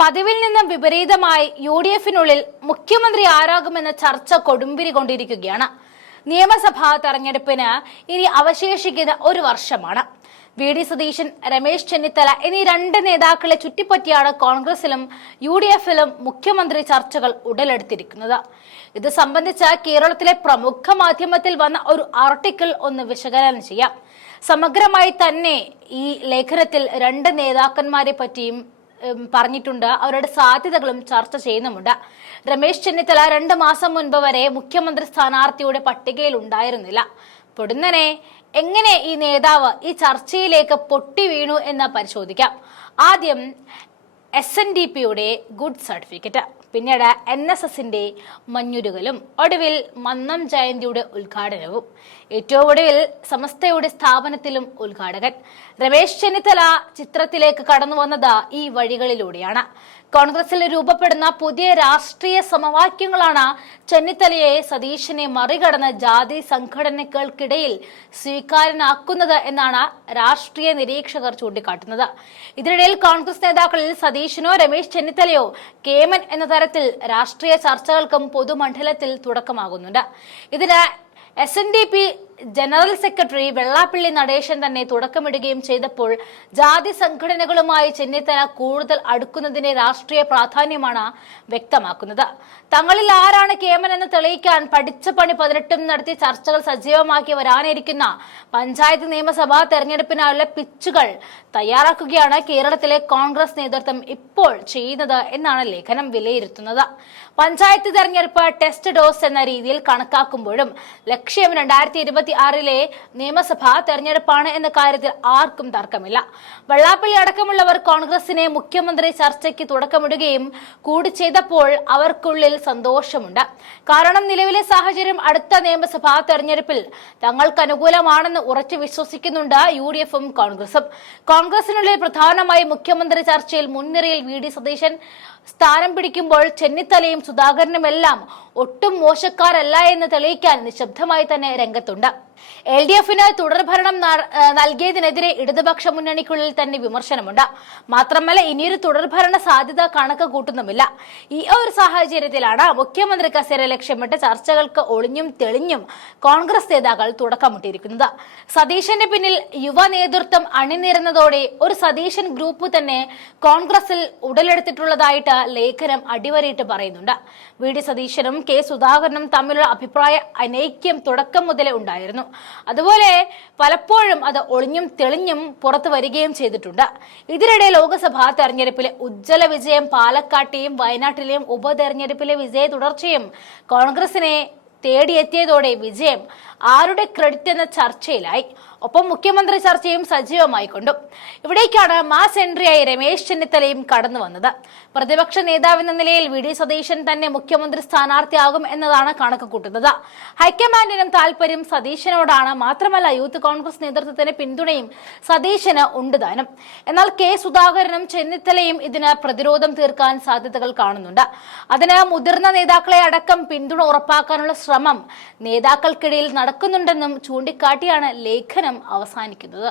പതിവിൽ നിന്നും വിപരീതമായി UDF-നുള്ളിൽ മുഖ്യമന്ത്രി ആരാകുമെന്ന ചർച്ച കൊടുമ്പിരി കൊണ്ടിരിക്കുകയാണ്. നിയമസഭാ തെരഞ്ഞെടുപ്പിന് ഇനി അവശേഷിക്കുന്ന ഒരു വർഷമാണ്. VD സതീശൻ, രമേശ് ചെന്നിത്തല എന്നീ രണ്ട് നേതാക്കളെ ചുറ്റിപ്പറ്റിയാണ് കോൺഗ്രസിലും UDF-ലും മുഖ്യമന്ത്രി ചർച്ചകൾ ഉടലെടുത്തിരിക്കുന്നത്. ഇത് സംബന്ധിച്ച് കേരളത്തിലെ പ്രമുഖ മാധ്യമത്തിൽ വന്ന ഒരു ആർട്ടിക്കിൾ ഒന്ന് വിശകലനം ചെയ്യാം. സമഗ്രമായി തന്നെ ഈ ലേഖനത്തിൽ രണ്ട് നേതാക്കന്മാരെ പറ്റിയും പറഞ്ഞിട്ടുണ്ട്. അവരുടെ സാധ്യതകളും ചർച്ച ചെയ്യുന്നുമുണ്ട്. രമേശ് ചെന്നിത്തല 2 മാസം മുൻപ് വരെ മുഖ്യമന്ത്രി സ്ഥാനാർത്ഥിയുടെ പട്ടികയിൽ ഉണ്ടായിരുന്നില്ല. പൊടുന്നനെ എങ്ങനെ ഈ നേതാവ് ഈ ചർച്ചയിലേക്ക് പൊട്ടി വീണു എന്ന് പരിശോധിക്കാം. ആദ്യം SNDP-യുടെ ഗുഡ് സർട്ടിഫിക്കറ്റ്, പിന്നീട് NSS-ന്റെ മഞ്ഞുരുകലും, ഒടുവിൽ മന്നം ജയന്തിയുടെ ഉദ്ഘാടനവും, ഏറ്റവും ഒടുവിൽ സമസ്തയുടെ സ്ഥാപനത്തിലും ഉദ്ഘാടകൻ. രമേശ് ചെന്നിത്തല ചിത്രത്തിലേക്ക് കടന്നു വന്നത് ഈ വഴികളിലൂടെയാണ്. കോൺഗ്രസിൽ രൂപപ്പെടുന്ന പുതിയ രാഷ്ട്രീയ സമവാക്യങ്ങളാണ് ചെന്നിത്തലയെ സതീശനെ മറികടന്ന് ജാതി സംഘടനകൾക്കിടയിൽ സ്വീകാര്യനാക്കുന്നത് എന്നാണ് രാഷ്ട്രീയ നിരീക്ഷകർ ചൂണ്ടിക്കാട്ടുന്നത്. ഇതിനിടയിൽ കോൺഗ്രസ് നേതാക്കളിൽ സതീശനോ രമേശ് ചെന്നിത്തലയോ കേമൻ എന്ന തരത്തിൽ രാഷ്ട്രീയ ചർച്ചകൾക്കും പൊതുമണ്ഡലത്തിൽ തുടക്കമാകുന്നുണ്ട്. ഇതിന് SNDP general secretary Vellappally Natesan തന്നെ തുടക്കമിടുകയും ചെയ്തപ്പോൾ ജാതി സംഘടനകളുമായി ചെന്നിത്തല കൂടുതൽ അടുക്കുന്നതിന്റെ രാഷ്ട്രീയ പ്രാധാന്യമാണ് വ്യക്തമാക്കുന്നത്. തങ്ങളിൽ ആരാണ് കേമൻ എന്ന് തെളിയിക്കാൻ പഠിച്ച പണി 18 നടത്തി ചർച്ചകൾ സജീവമാക്കി വരാനിരിക്കുന്ന പഞ്ചായത്ത് നിയമസഭാ തെരഞ്ഞെടുപ്പിനായുള്ള പിച്ചുകൾ തയ്യാറാക്കുകയാണ് കേരളത്തിലെ കോൺഗ്രസ് നേതൃത്വം ഇപ്പോൾ ചെയ്യുന്നത് എന്നാണ് ലേഖനം വിലയിരുത്തുന്നത്. പഞ്ചായത്ത് തെരഞ്ഞെടുപ്പ് ടെസ്റ്റ് ഡോസ് എന്ന രീതിയിൽ കണക്കാക്കുമ്പോഴും ലക്ഷ്യം 2026-ലെ നിയമസഭാ തെരഞ്ഞെടുപ്പാണ് എന്ന കാര്യത്തിൽ ആർക്കും തർക്കമില്ല. വെള്ളാപ്പള്ളി അടക്കമുള്ളവർ കോൺഗ്രസിനെ മുഖ്യമന്ത്രി ചർച്ചയ്ക്ക് തുടക്കമിടുകയും കൂടി ചെയ്തപ്പോൾ അവർക്കുള്ളിൽ സന്തോഷമുണ്ട്. കാരണം നിലവിലെ സാഹചര്യം അടുത്ത നിയമസഭാ തെരഞ്ഞെടുപ്പിൽ തങ്ങൾക്ക് അനുകൂലമാണെന്ന് ഉറച്ചു വിശ്വസിക്കുന്നുണ്ട് UDF-ഉം കോൺഗ്രസും. കോൺഗ്രസിനുള്ളിൽ പ്രധാനമായി മുഖ്യമന്ത്രി ചർച്ചയിൽ മുൻനിരയിൽ VD സതീശൻ സ്ഥാനം പിടിക്കുമ്പോൾ ചെന്നിത്തലയും സുധാകരനുമെല്ലാം ഒട്ടും മോശക്കാരല്ല എന്ന് തെളിയിക്കാൻ നിശബ്ദമായി തന്നെ രംഗത്തുണ്ട്. LDF-ന് തുടർഭരണം നൽകിയതിനെതിരെ ഇടതുപക്ഷ മുന്നണിക്കുള്ളിൽ തന്നെ വിമർശനമുണ്ട്. മാത്രമല്ല ഇനിയൊരു തുടർഭരണ സാധ്യത കണക്ക് കൂട്ടുന്നുമില്ല. ഈ ഒരു സാഹചര്യത്തിലാണ് മുഖ്യമന്ത്രി കസേര ലക്ഷ്യമിട്ട് ചർച്ചകൾക്ക് ഒളിഞ്ഞും തെളിഞ്ഞും കോൺഗ്രസ് നേതാക്കൾ തുടക്കമിട്ടിരിക്കുന്നത്. സതീശന്റെ പിന്നിൽ യുവ നേതൃത്വം അണിനിരന്നതോടെ ഒരു സതീശൻ ഗ്രൂപ്പ് തന്നെ കോൺഗ്രസിൽ ഉടലെടുത്തിട്ടുള്ളതായിട്ട് ലേഖനം അടിവരയിട്ട് പറയുന്നുണ്ട്. VD സതീശനും K സുധാകരനും തമ്മിലുള്ള അഭിപ്രായ അനൈക്യം തുടക്കം മുതലേ ഉണ്ടായിരുന്നു. അതുപോലെ പലപ്പോഴും അത് ഒളിഞ്ഞും തെളിഞ്ഞും പുറത്തു വരികയും ചെയ്തിട്ടുണ്ട്. ഇതിനിടെ ലോക്സഭാ തെരഞ്ഞെടുപ്പിലെ ഉജ്ജ്വല വിജയം, പാലക്കാട്ടെയും വയനാട്ടിലെയും ഉപതെരഞ്ഞെടുപ്പിലെ വിജയ തുടർച്ചയും കോൺഗ്രസിനെ തേടിയെത്തിയതോടെ വിജയം ആരുടെ ക്രെഡിറ്റ് എന്ന ചർച്ചയിലായി. ഒപ്പം മുഖ്യമന്ത്രി ചർച്ചയും സജീവമായി കൊണ്ടു. ഇവിടേക്കാണ് മാസ് എൻട്രിയായി രമേശ് ചെന്നിത്തലയും കടന്നു വന്നത്. പ്രതിപക്ഷ നേതാവെന്ന നിലയിൽ VD സതീശൻ തന്നെ മുഖ്യമന്ത്രി സ്ഥാനാർത്ഥിയാകും എന്നതാണ് കണക്ക് കൂട്ടുന്നത്. ഹൈക്കമാൻഡിനും താല്പര്യം സതീശനോടാണ്. മാത്രമല്ല യൂത്ത് കോൺഗ്രസ് നേതൃത്വത്തിന് പിന്തുണയും സതീശന് ഉണ്ട് താനും. എന്നാൽ K സുധാകരനും ചെന്നിത്തലയും ഇതിന് പ്രതിരോധം തീർക്കാൻ സാധ്യതകൾ കാണുന്നുണ്ട്. അതിന് മുതിർന്ന നേതാക്കളെ അടക്കം പിന്തുണ ഉറപ്പാക്കാനുള്ള ശ്രമം നേതാക്കൾക്കിടയിൽ നടക്കുന്നുണ്ടെന്നും ചൂണ്ടിക്കാട്ടിയാണ് ലേഖനം അവസാനിക്കുന്നത്.